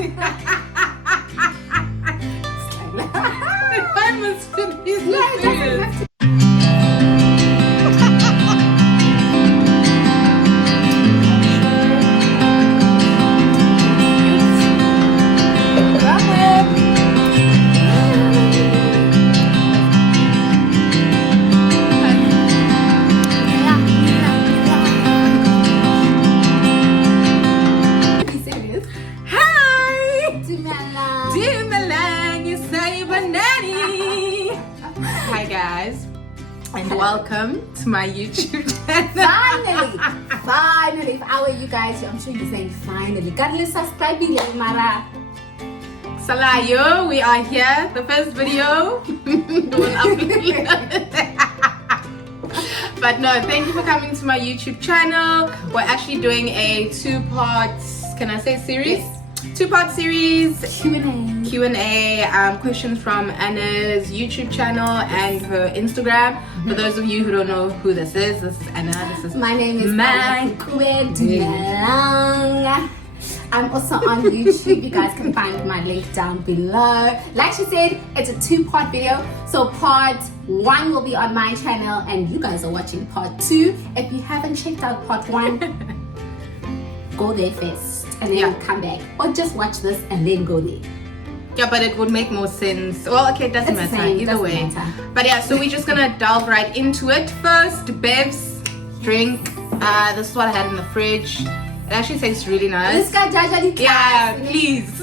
Why must it be so serious? Hi guys, and welcome to my YouTube channel. Finally, if I were you guys, I'm sure you're saying finally. Can't subscribe, Mara. Salayo, we are here. The first video will upload. But no, thank you for coming to my YouTube channel. We're actually doing a two-part, can I say series? Yes. Two-part series. Q&A. Questions from Anna's YouTube channel and her Instagram. For those of you who don't know who this is Anna. This is my name is my I'm also on YouTube. You guys can find my link down below. Like she said, it's a two-part video. So part 1 will be on my channel and you guys are watching part 2. If you haven't checked out part 1, go there first and then come back. Or just watch this and then go there. Yeah, but it would make more sense. Well, okay, it doesn't matter. Either way. But yeah, so we're just gonna delve right into it. First, Bev's drink. This is what I had in the fridge. It actually tastes really nice. Yeah, please.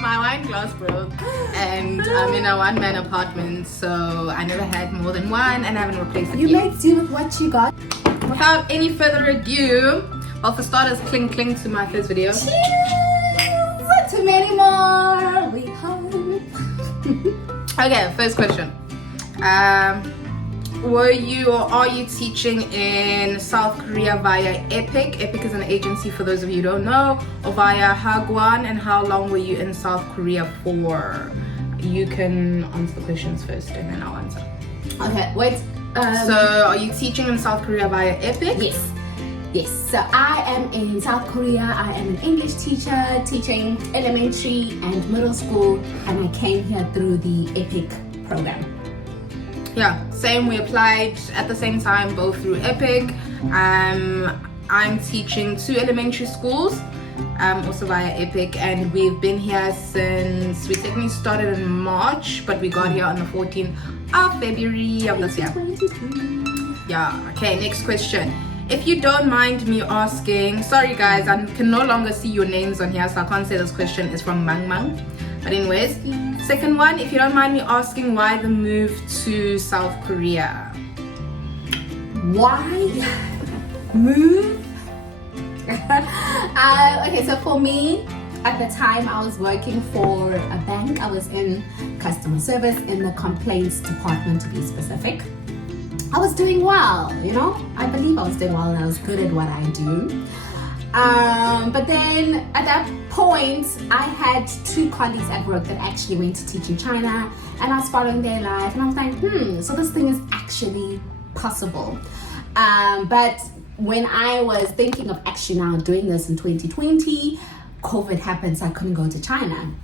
My wine glass broke and I'm in a one-man apartment, so I never had more than one and I haven't replaced it You yet. make do with what you got. Without any further ado, well, for starters, cling to my first video. Cheers to many more, we hope. Okay, first question. Were you or are you teaching in South Korea via Epik? Epik is an agency for those of you who don't know, or via Hagwon, and how long were you in South Korea for? You can answer the questions first and then I'll answer. Okay, wait. So are you teaching in South Korea via Epik? Yes, so I am in South Korea. I am an English teacher teaching elementary and middle school, and I came here through the Epik program. Yeah, same. We applied at the same time, both through Epik. I'm teaching 2 elementary schools, also via Epik, and we've been here since we technically started in March, but we got here on the 14th of February of this year. 2023. Yeah. Okay. Next question. If you don't mind me asking, sorry guys, I can no longer see your names on here, so I can't say this question is from Mang Mang. But anyways, second one, if you don't mind me asking, why the move to South Korea? Why move? Okay, so for me, at the time I was working for a bank. I was in customer service in the complaints department, to be specific. I was doing well, you know. I believe I was doing well and I was good at what I do. But then at that point, I had 2 colleagues at work that actually went to teach in China, and I was following their life, and I was like, so this thing is actually possible. But when I was thinking of actually now doing this in 2020, COVID happened, so I couldn't go to China.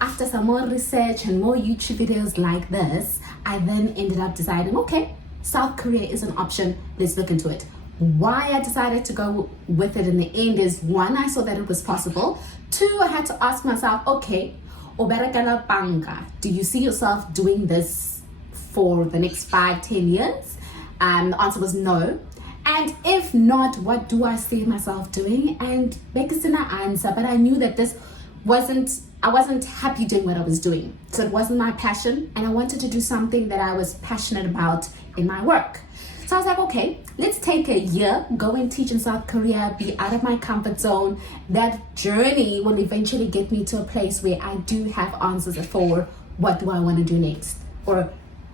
After some more research and more YouTube videos like this, I then ended up deciding, okay, South Korea is an option, let's look into it. Why I decided to go with it in the end is, 1, I saw that it was possible. 2, I had to ask myself, okay, do you see yourself doing this for the next 5-10 years? The answer was no. And if not, what do I see myself doing? And Bekasina answer, but I knew that I wasn't happy doing what I was doing. So it wasn't my passion, and I wanted to do something that I was passionate about in my work. So I was like, okay, let's take a year, go and teach in South Korea, be out of my comfort zone. That journey will eventually get me to a place where I do have answers for what do I want to do next, or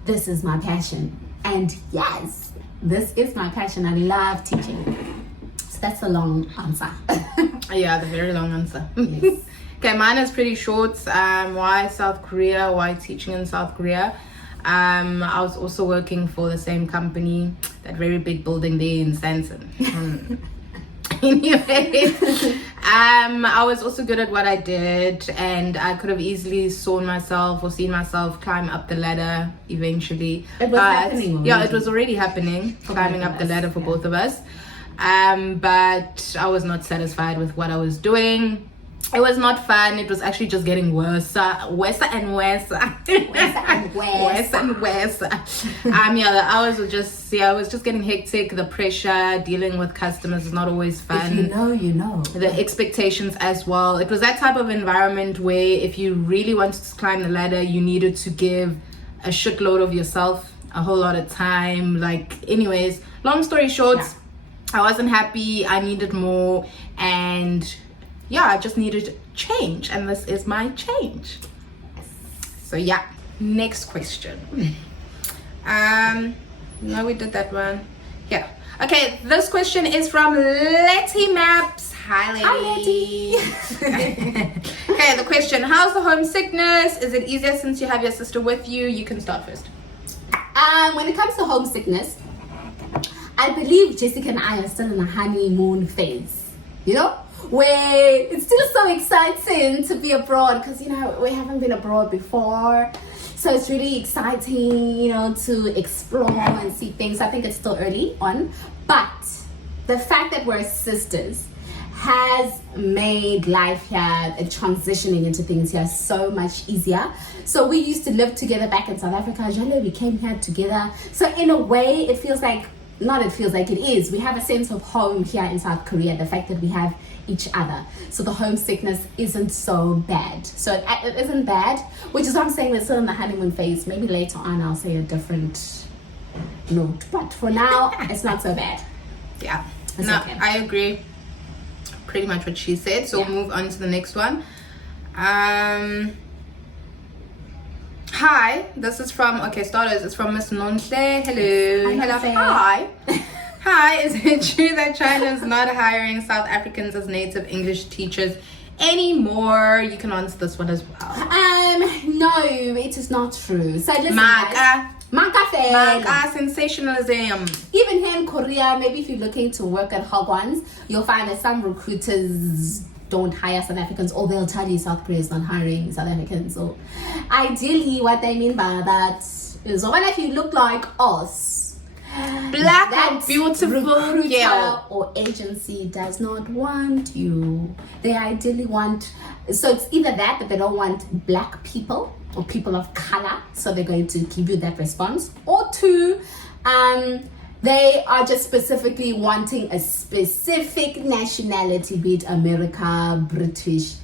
this is my passion. And yes, this is my passion. I love teaching. So that's a long answer. Yeah, the very long answer. Yes. Okay, mine is pretty short. Why South Korea? Why teaching in South Korea? I was also working for the same company, that very big building there in Sanson. Anyway, I was also good at what I did, and I could have easily seen myself climb up the ladder eventually. It was happening already. Yeah, it was already happening, climbing up the ladder for both of us. But I was not satisfied with what I was doing. It was not fun. It was actually just getting worse and worse. Yeah, the hours were just, it was just getting hectic. The pressure, dealing with customers is not always fun. If you know, you know. The expectations as well. It was that type of environment where if you really wanted to climb the ladder, you needed to give a shitload of yourself, a whole lot of time. Anyways, long story short, I wasn't happy. I needed more, and I just needed change, and this is my change. So next question. No, we did that one. Yeah. Okay, this question is from Letty Maps. Hi, Letty. Okay, the question: how's the homesickness? Is it easier since you have your sister with you? You can start first. When it comes to homesickness, I believe Jessica and I are still in a honeymoon phase. You know, where it's still so exciting to be abroad because we haven't been abroad before, so it's really exciting to explore and see things. I think it's still early on, but the fact that we're sisters has made life here and transitioning into things here so much easier. So we used to live together back in South Africa. We came here together, so in a way it feels like it is. We have a sense of home here in South Korea, the fact that we have each other. So the homesickness isn't so bad. So it isn't bad, which is why I'm saying we're still in the honeymoon phase. Maybe later on I'll say a different note. But for now, it's not so bad. Yeah. It's no, okay. I agree. Pretty much what she said. So we'll move on to the next one. Hi, this is from, starters, it's from Miss Nonhle. Hello. Hi. Hi, is it true that China is not hiring South Africans as native English teachers anymore? You can answer this one as well. No, it is not true. So listen, Maka sensationalism. Even here in Korea, maybe if you're looking to work at Hogwans, you'll find that some recruiters don't hire South Africans, or they'll tell you South Korea is not hiring South Africans. So ideally what they mean by that is, what if you look like us, black and beautiful, recruiter or agency does not want you. They ideally want, so it's either that they don't want black people or people of color, so they're going to give you that response, or two, they are just specifically wanting a specific nationality, be it America, British.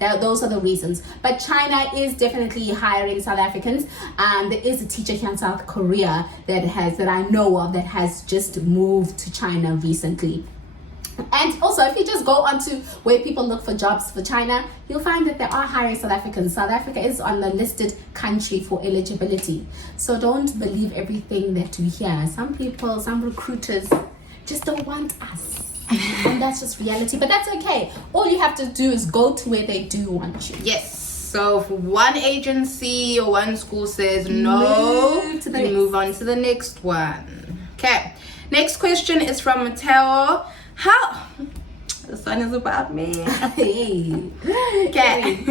Those are the reasons. But China is definitely hiring South Africans. There is a teacher here in South Korea that I know of that has just moved to China recently. And also, if you just go onto where people look for jobs for China, you'll find that they are hiring South Africans. South Africa is on the listed country for eligibility. So don't believe everything that we hear. Some people, some recruiters just don't want us. And that's just reality. But that's okay. All you have to do is go to where they do want you. Yes. So if one agency or one school says no, we move on to the next one. Okay. Next question is from Mateo. This one is about me. Okay.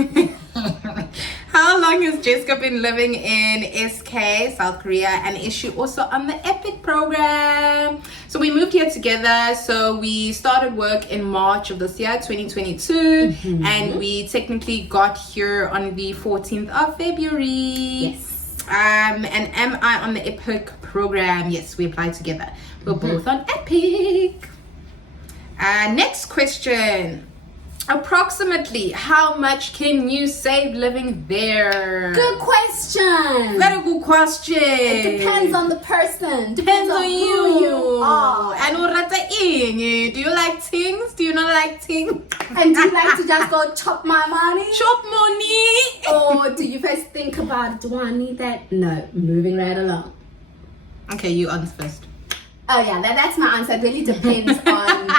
How long has Jessica been living in SK, South Korea, and is she also on the Epik program? So we moved here together. So we started work in March of this year, 2022, and we technically got here on the 14th of February. Yes. And am I on the Epik program? Yes, we applied together. We're both on Epik. Next question. Approximately how much can you save living there? Good question. Very good question. It depends on the person. Depends on who you. you are. And do you like things? Do you not like things? And do you like to just go chop my money? Chop money. Or do you first think about, do I need that? No, moving right along. Okay, you answer first. Oh yeah, that's my answer. It really depends on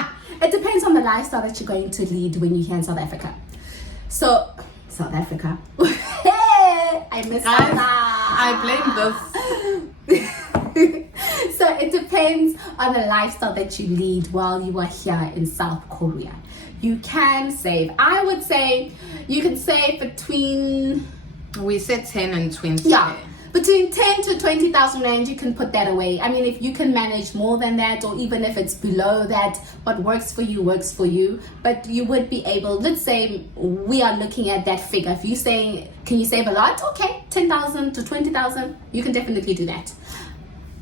it depends on the lifestyle that you're going to lead when you're here in South Africa. So South Africa. I miss South. I blame this. So it depends on a lifestyle that you lead while you are here in South Korea. You can save. I would say you can save between... We said 10 and 20. Yeah. Between 10 to 20,000 rand, you can put that away. I mean, if you can manage more than that, or even if it's below that, what works for you works for you. But you would be able, let's say we are looking at that figure. If you say, can you save a lot? Okay, 10,000 to 20,000, you can definitely do that.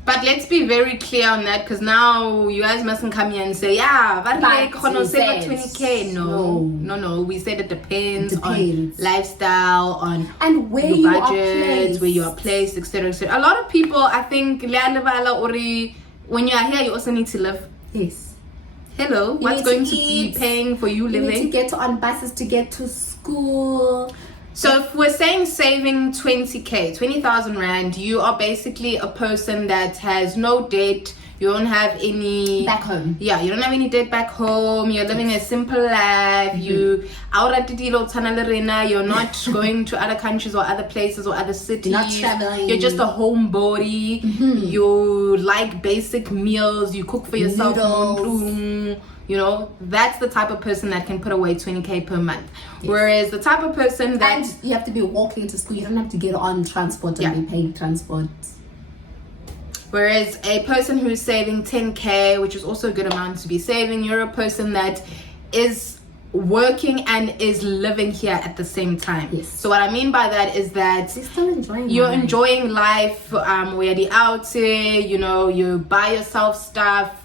But let's be very clear on that, because now you guys mustn't come here and say, yeah, but like, save 20k. No. We said it depends on lifestyle, on and where your you budget, where you are placed, etc. etc. A lot of people, I think, when you are here, you also need to live. Yes. Hello, what's going to be paying for you living? You need to get on buses to get to school. So if we're saying saving 20k, 20,000 rand, you are basically a person that has no debt. You don't have any back home. Yeah, you don't have any debt back home. You're living a simple life. You're not going to other countries or other places or other cities. Not traveling. You're just a homebody. You like basic meals. You cook for yourself. Noodles. You know, that's the type of person that can put away 20k per month. Yes. Whereas the type of person that... And you have to be walking to school. You don't have to get on transport and be paying transport. Whereas a person who's saving 10k, which is also a good amount to be saving, you're a person that is working and is living here at the same time. Yes. So what I mean by that is that you're still enjoying enjoying life. Where the out here, you know, you buy yourself stuff.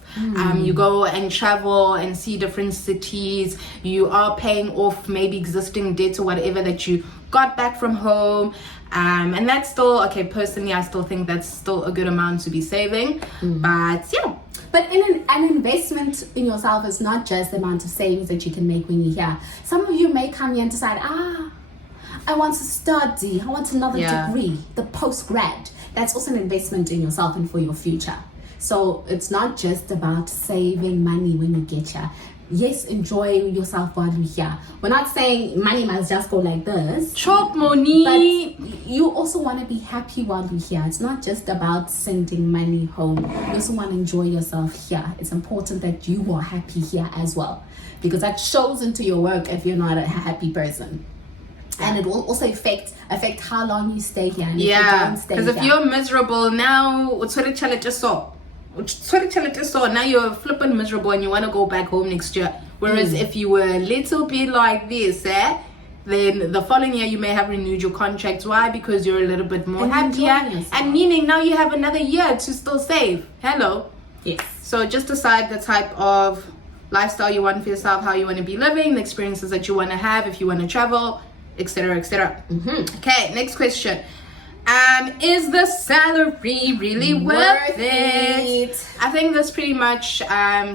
You go and travel and see different cities. You are paying off maybe existing debts or whatever that you got back from home. And that's still, okay, personally, I still think that's still a good amount to be saving. But yeah. But in an investment in yourself is not just the amount of savings that you can make when you're here. Some of you may come here and decide, I want to study. I want another degree, the post-grad. That's also an investment in yourself and for your future. So it's not just about saving money when you get here. Yes, enjoy yourself while you're here. We're not saying money must just go like this. Chop money. But you also want to be happy while you're here. It's not just about sending money home. You also want to enjoy yourself here. It's important that you are happy here as well, because that shows into your work if you're not a happy person. And it will also affect how long you stay here. And because if you're miserable now, now you're flipping miserable and you want to go back home next year. Whereas if you were a little bit like this, then the following year you may have renewed your contract. Why? Because you're a little bit more happier, and meaning now you have another year to still save. Hello. Yes. So just decide the type of lifestyle you want for yourself, how you want to be living, the experiences that you want to have, if you want to travel, etc., etc. Okay, next question. Is the salary really worth it? I think this pretty much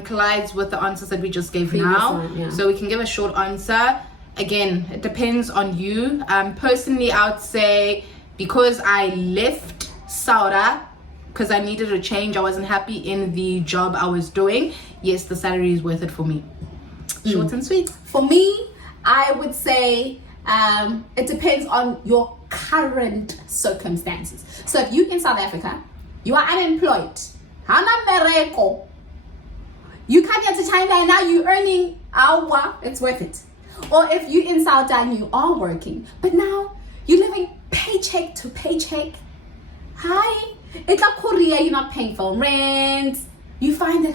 collides with the answers that we just gave now. So we can give a short answer. Again, it depends on you. Personally, I would say, because I left Saudi because I needed a change, I wasn't happy in the job I was doing. Yes, the salary is worth it for me. Short and sweet. For me, I would say it depends on your current circumstances. So if you're in South Africa, you are unemployed, you come here to China and now you're earning it's worth it. Or if you're in South and you are working, but now you're living paycheck to paycheck. It's like Korea, you're not paying for rent. You find that,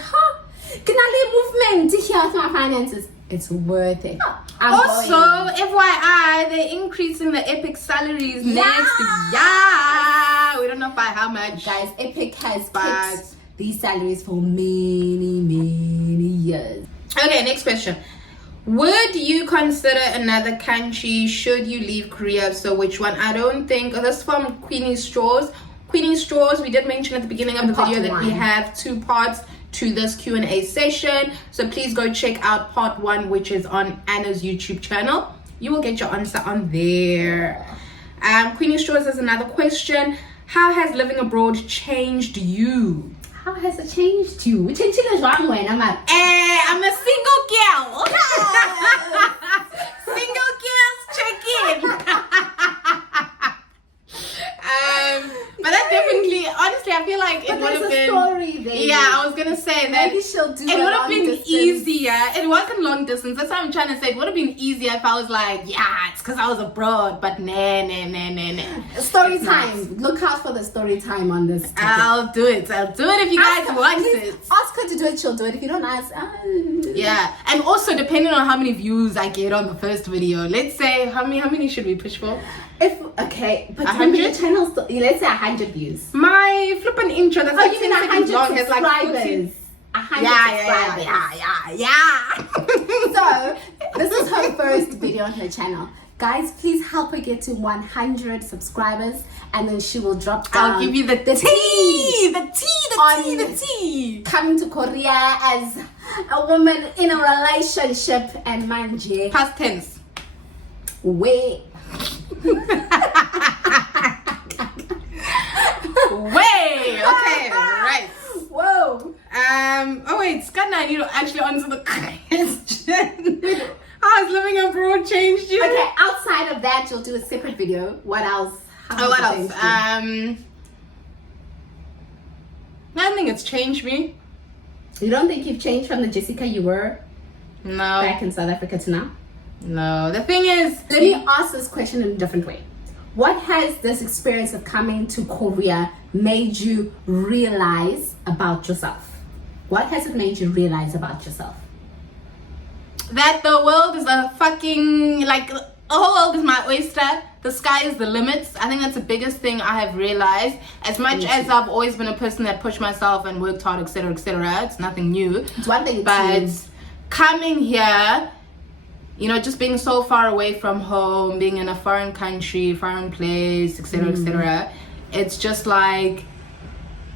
can I movement to here to my finances? It's worth it. Also, FYI, they're increasing the Epik salaries next year. We don't know by how much. Guys, Epik has kept these salaries for many, many years. Okay, next question. Would you consider another country should you leave Korea? So which one? I don't think. This is from Queenie Straws. Queenie Straws, we did mention at the beginning of the video that we have 2 parts to this Q&A session, so please go check out part 1, which is on Anna's YouTube channel. You will get your answer on there. Queenie Straws has another question. How has living abroad changed you? How has it changed you? I'm a single girl. Single girls check in. But that definitely, honestly, I feel like it would have been. Story there. Yeah, I was gonna say it wasn't long distance. That's why I'm trying to say it would have been easier if I was like, yeah, it's because I was abroad. But nah. Story It's time. not. Look out for the story time on this topic. I'll do it if you guys want it. Ask her to do it, she'll do it. If you don't ask, Yeah, and also depending on how many views I get on the first video, let's say how many should we push for? But 100? your channel's let's say 100 views. My flipping intro that's like you mean 10 seconds 100 long has like 40. subscribers? 100 subscribers. Yeah. So this is her first video on her channel. Guys, please help her get to 100 subscribers, and then she will drop down. I'll give you the tea. Coming to Korea as a woman in a relationship and manje. Past tense. Wait. Way. Okay. Right. Whoa. Oh wait, Scanna, I need to actually answer the question. How's living abroad changed you? Okay, outside of that, you'll do a separate video. What else? What else? I don't think it's changed me. You don't think you've changed from the Jessica you were No. back in South Africa to now? No. The thing is, Let me ask this question in a different way. What has this experience of coming to Korea made you realize about yourself? What has it made you realize about yourself? that the world is a fucking, like, the whole world is my oyster. The sky is the limit. I think that's the biggest thing I have realized. As much as I've always been a person that pushed myself and worked hard, etc., it's nothing new. It's one thing, But coming here, you know, just being so far away from home, being in a foreign country, foreign place, etc., it's just like,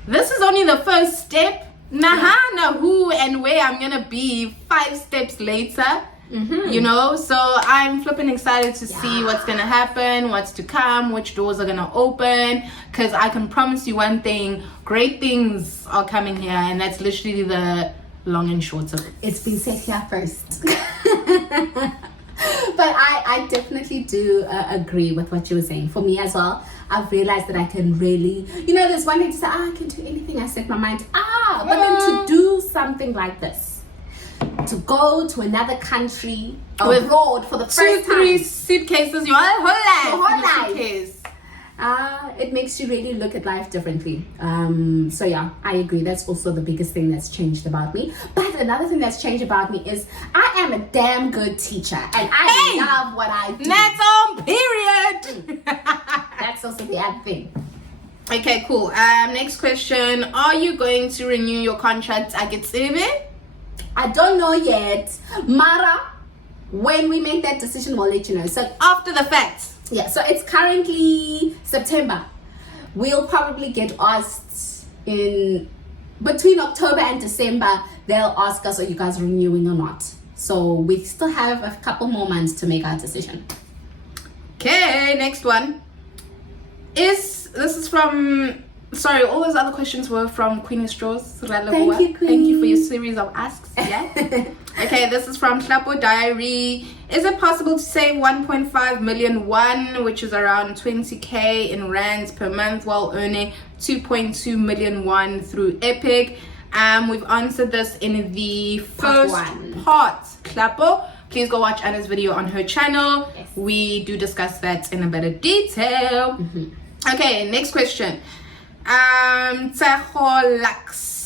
this is only the first step. Know who and where I'm gonna be 5 steps later. You know, so I'm flipping excited to see what's gonna happen, what's to come, which doors are gonna open, because I can promise you one thing: great things are coming here, and that's literally the long and short of it. It's been said here first. But I definitely do agree with what you were saying. For me as well, I've realized that I can really, you know, there's one thing to say, I can do anything, I set my mind, but then to do something like this, to go to another country, abroad for the first time. 2-3 suitcases, your whole life. Your whole in a life. suitcase. It makes you really look at life differently. So yeah, I agree. That's also the biggest thing that's changed about me. But another thing that's changed about me is I am a damn good teacher, and I love what I do. That's on period. That's also the other thing. Okay, cool. Next question: are you going to renew your contract at Getsebe? I don't know yet. Mara, when we make that decision, we'll let you know. So After the fact. yeah, so it's currently September. We'll probably get asked in between October and December. They'll ask us, are you guys renewing or not? So we still have a couple more months to make our decision. Okay, next one. This is from, sorry, all those other questions were from Queenie Straws. Thank you, Queen. Thank you for your series of asks. Yeah. Okay, this is from Hlapo Diary. Is it possible to save 1.5 million won, which is around 20k in rands per month, while earning 2.2 million won through Epik? We've answered this in the first part. Hlapo, please go watch Anna's video on her channel. Yes. We do discuss that in a better detail. Okay, next question. Lux.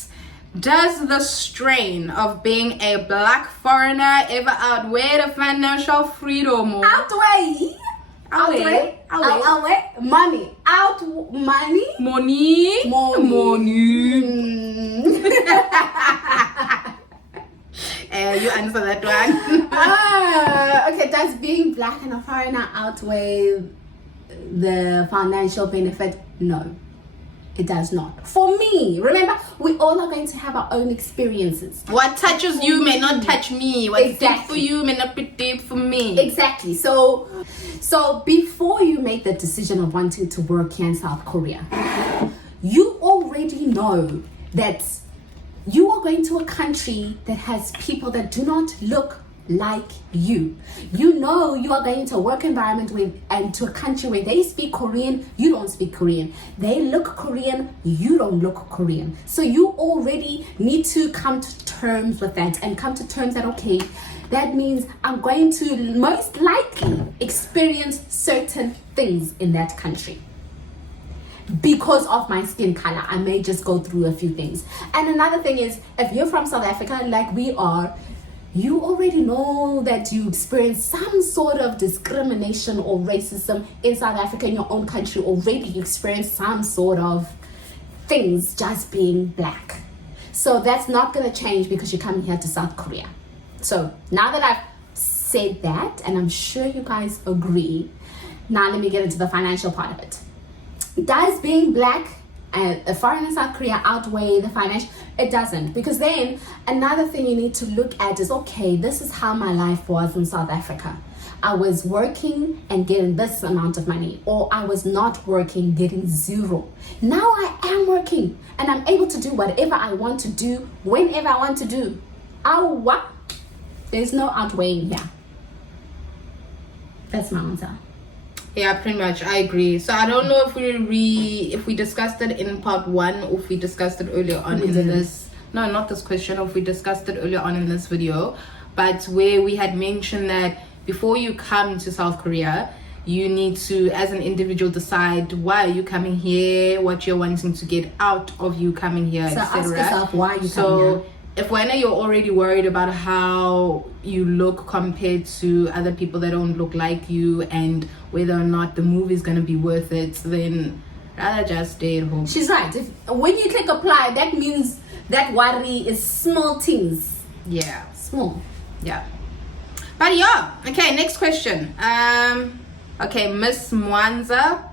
Does the strain of being a black foreigner ever outweigh the financial freedom? Outweigh money. You answer that one. Okay, does being black and a foreigner outweigh the financial benefit? No, it does not. For me, remember, we all are going to have our own experiences. What touches you may not touch me. What's deep Exactly. for you may not be deep for me. Exactly. So before you make the decision of wanting to work here in South Korea, you already know that you are going to a country that has people that do not look like you. You know you are going to a work environment and to a country where they speak Korean, you don't speak Korean. They look Korean, you don't look Korean. So you already need to come to terms with that and come to terms that, okay, that means I'm going to most likely experience certain things in that country. Because of my skin color, I may just go through a few things. And another thing is, if you're from South Africa like we are, you already know that you experience some sort of discrimination or racism in South Africa, in your own country. Already you experience some sort of things just being black. So that's not going to change because you're coming here to South Korea. So now that I've said that, and I'm sure you guys agree, now let me get into the financial part of it. Does being black and a foreigner in South Korea outweigh the financial? It doesn't, because then another thing you need to look at is, okay, this is how my life was in South Africa. I was working and getting this amount of money, or I was not working, getting zero. Now I am working and I'm able to do whatever I want to do whenever I want to do. What? There's no outweighing here. That's my answer. Yeah, pretty much. I agree. So I don't know if we discussed it in part 1 or if we discussed it earlier on in this. No, not this question. Or if we discussed it earlier on in this video, but where we had mentioned that before you come to South Korea, you need to, as an individual, decide why are you coming here, what you're wanting to get out of you coming here, so etc. ask yourself, why are you coming here? If when you're already worried about how you look compared to other people that don't look like you and whether or not the movie is going to be worth it, then rather just stay at home. She's right. When you click apply, that means that worry is small things. Yeah. Small. Yeah. But yeah. Okay, next question. Okay, Miss Mwanza.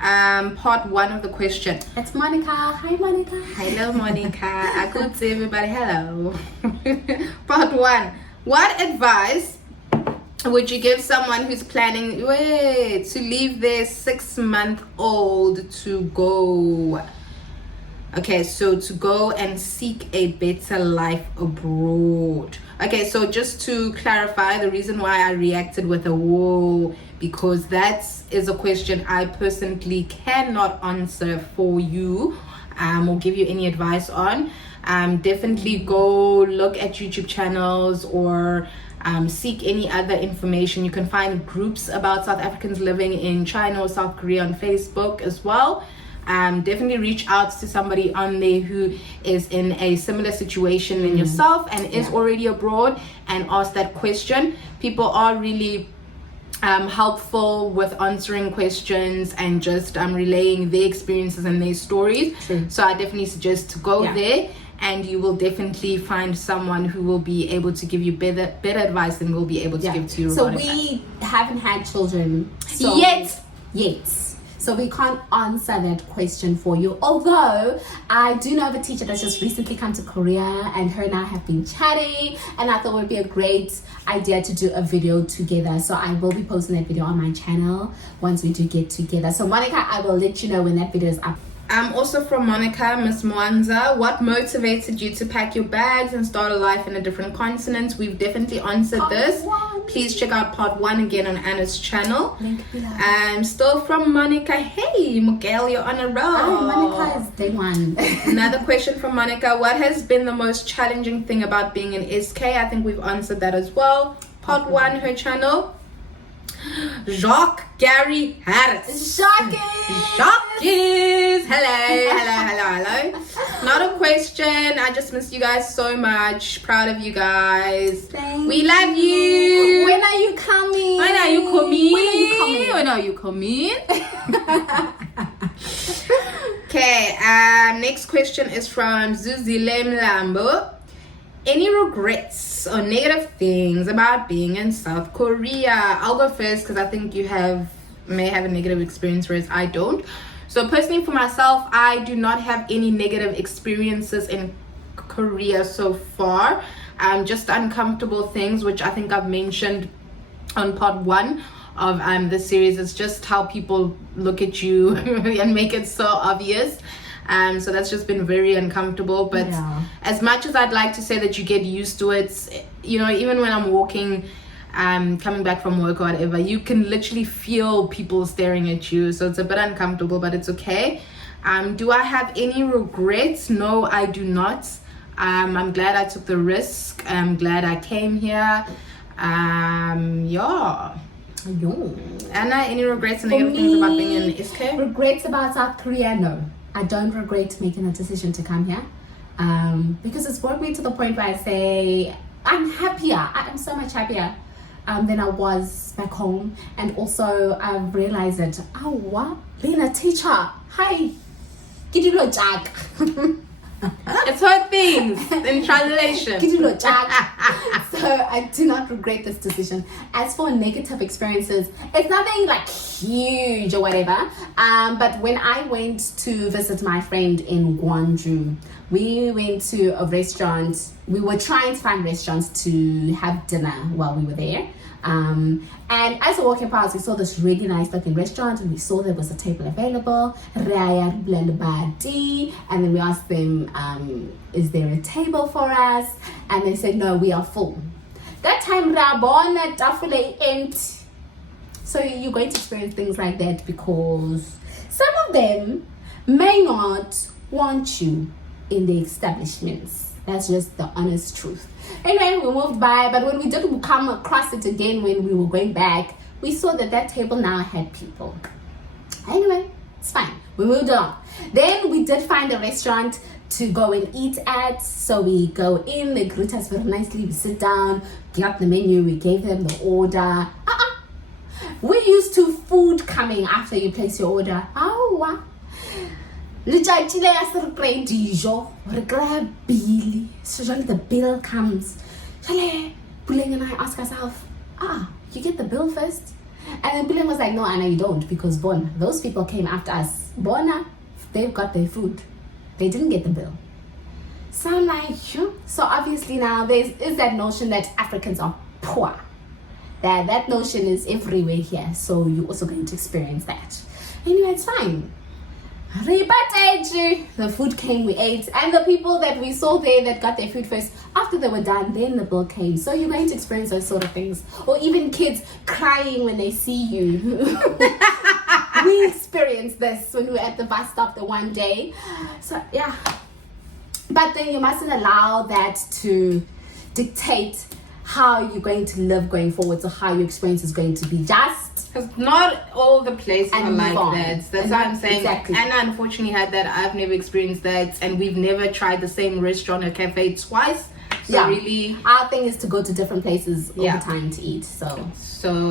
Part 1 of the question. It's Monica. Hi, Monica. Hello, Monica. I could say everybody hello. Part 1. What advice would you give someone who's planning to leave their 6-month-old to go? Okay, so to go and seek a better life abroad. Okay, so just to clarify, the reason why I reacted with a whoa, because that is a question I personally cannot answer for you or give you any advice on. Definitely go look at YouTube channels or seek any other information. You can find groups about South Africans living in China or South Korea on Facebook as well. Definitely reach out to somebody on there who is in a similar situation than yourself and is already abroad, and ask that question. People are really helpful with answering questions and just relaying their experiences and their stories. So I definitely suggest to go there, and you will definitely find someone who will be able to give you better advice than we'll be able to give to you. So we haven't had children yet. So we can't answer that question for you. Although I do know of a teacher that's just recently come to Korea, and her and I have been chatting, and I thought it would be a great idea to do a video together. So I will be posting that video on my channel once we do get together. So Monica, I will let you know when that video is up. Also from Monica, Miss Mwanza, what motivated you to pack your bags and start a life in a different continent? We've definitely answered this. Please check out part 1 again on Anna's channel. Link below. Still from Monica. Hey, Miguel, you're on a roll. Hi, Monica is day 1. Another question from Monica. What has been the most challenging thing about being an SK? I think we've answered that as well. Part 1, her channel. Jacques Gary Harris. Jacques. Hello. Not a question. I just miss you guys so much. Proud of you guys. We love you. When are you coming? Okay, next question is from Zuzile Mlambo. Any regrets or negative things about being in South Korea? I'll go first because I think you may have a negative experience, whereas I don't. So personally for myself, I do not have any negative experiences in Korea so far. Just uncomfortable things, which I think I've mentioned on part 1 of the series. It's just how people look at you and make it so obvious. So that's just been very uncomfortable, but as much as I'd like to say that you get used to it, even when I'm walking, coming back from work or whatever, you can literally feel people staring at you. So it's a bit uncomfortable, but it's okay. Do I have any regrets? No, I do not. I'm glad I took the risk. I'm glad I came here. Yeah. Anna, any regrets and negative things about being in SK? Regrets about South Korea? No. I don't regret making a decision to come here. Because it's brought me to the point where I say I'm happier. I am so much happier than I was back home. And also I've realized that, being a teacher, hi, get you no jack. It's her things in translation. So I do not regret this decision. As for negative experiences, it's nothing like huge or whatever. But when I went to visit my friend in Gwangju, we went to a restaurant. We were trying to find restaurants to have dinner while we were there. And as we were walking past, we saw this really nice looking restaurant, and we saw there was a table available. And then we asked them, is there a table for us? And they said, no, we are full. That time, Rabona Tafule empty. So you're going to experience things like that because some of them may not want you in the establishments. That's just the honest truth. Anyway, we moved by, but when we did come across it again when we were going back, we saw that table now had people. Anyway, it's fine. We moved on. Then we did find a restaurant to go and eat at. So we go in, they greet us very nicely. We sit down, get the menu, we gave them the order. We're used to food coming after you place your order. So the bill comes. Puling and I ask ourselves, you get the bill first? And then Puling was like, no, Anna, you don't, because those people came after us. They've got their food. They didn't get the bill. So I'm like, so obviously now there is that notion that Africans are poor. That notion is everywhere here, so you're also going to experience that. Anyway, it's fine. The food came, we ate, and the people that we saw there that got their food first, after they were done, then the bill came. So you're going to experience those sort of things. Or even kids crying when they see you. We experienced this when we were at the bus stop the one day. So yeah. But then you mustn't allow that to dictate how you're going to live going forward, so how your experience is going to be. Because not all the places are like that. That's what I'm saying. Exactly. Anna unfortunately had that. I've never experienced that. And we've never tried the same restaurant or cafe twice. So really, our thing is to go to different places all the time to eat. So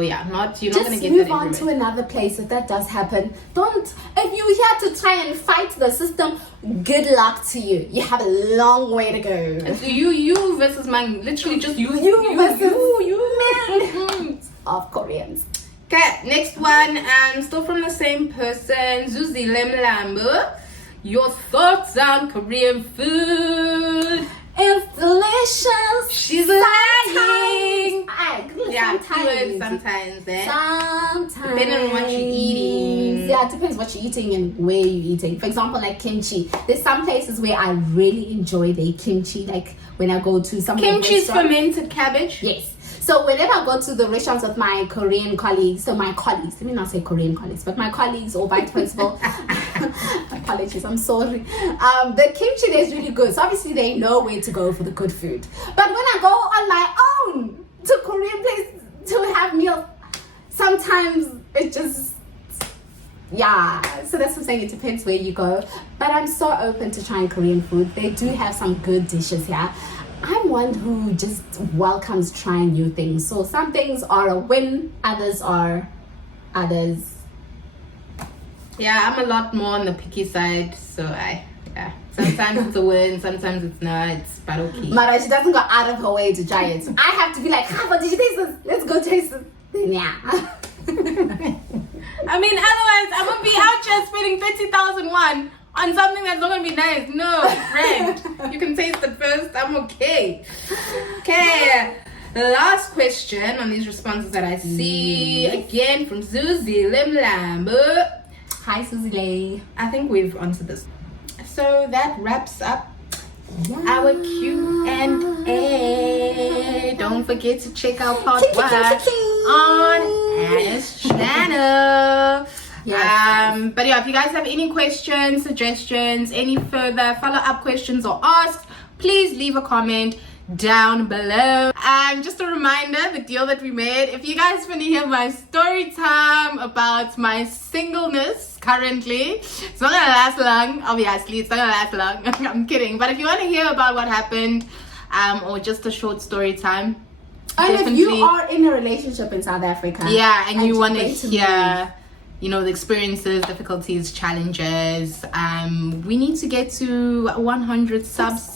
yeah, you're not going to get that. Just move on to another place if that does happen. If you're here to try and fight the system, good luck to you. You have a long way to go. It's you versus man. Literally just you versus man of Koreans. Okay, next one, still from the same person, Zuzi Lemlambo. Your thoughts on Korean food? It's delicious. She's lying. Sometimes. Depending on what you're eating. Yeah, it depends what you're eating and where you're eating. For example, like kimchi. There's some places where I really enjoy their kimchi. Like when I go to some kimchi is fermented cabbage. Yes. So whenever I go to the restaurants with my Korean colleagues, let me not say Korean colleagues, but my colleagues or vice principal, apologies, I'm sorry. The kimchi there is really good. So obviously they know where to go for the good food. But when I go on my own to Korean place to have meals, sometimes it just, so that's what I'm saying. It depends where you go. But I'm so open to trying Korean food. They do have some good dishes here. I'm one who just welcomes trying new things. So some things are a win, others are others. Yeah, I'm a lot more on the picky side. So sometimes it's a win, sometimes it's not. But okay. Mara, she doesn't go out of her way to try it. I have to be like, but did you taste this? Let's go taste it. Then I mean, otherwise I'm gonna be out here spending 30,000 won on something that's not gonna be nice. No, friend, you can taste it first. I'm okay. Okay, the last question on these responses that I see again from Susie Limlambo. Hi, Susie Lay. I think we've answered this. So that wraps up our Q&A. Don't forget to check out part 1 on Anna's channel. Yes. But yeah, if you guys have any questions, suggestions, any further follow-up questions or asks, please leave a comment down below. Just a reminder, the deal that we made, if you guys want to hear my story time about my singleness currently, it's not gonna last long. Obviously it's not gonna last long. I'm kidding, but if you want to hear about what happened, or just a short story time, and if you are in a relationship in South Africa, and you want to hear, you know, the experiences, difficulties, challenges, we need to get to 100 subs.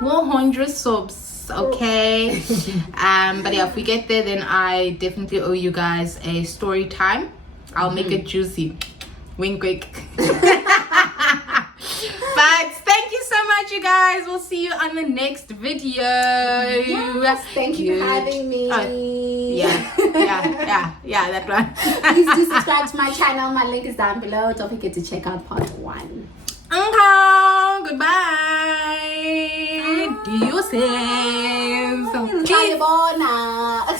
100 subs, okay? But yeah, if we get there, then I definitely owe you guys a story time. I'll make it juicy. Wink, wink. But thank you so much, you guys. We'll see you on the next video. Yes, thank you for having me. Yeah, that one. Please do subscribe to my channel. My link is down below. Don't forget to check out part 1. Okay, goodbye. Deuces. Bye.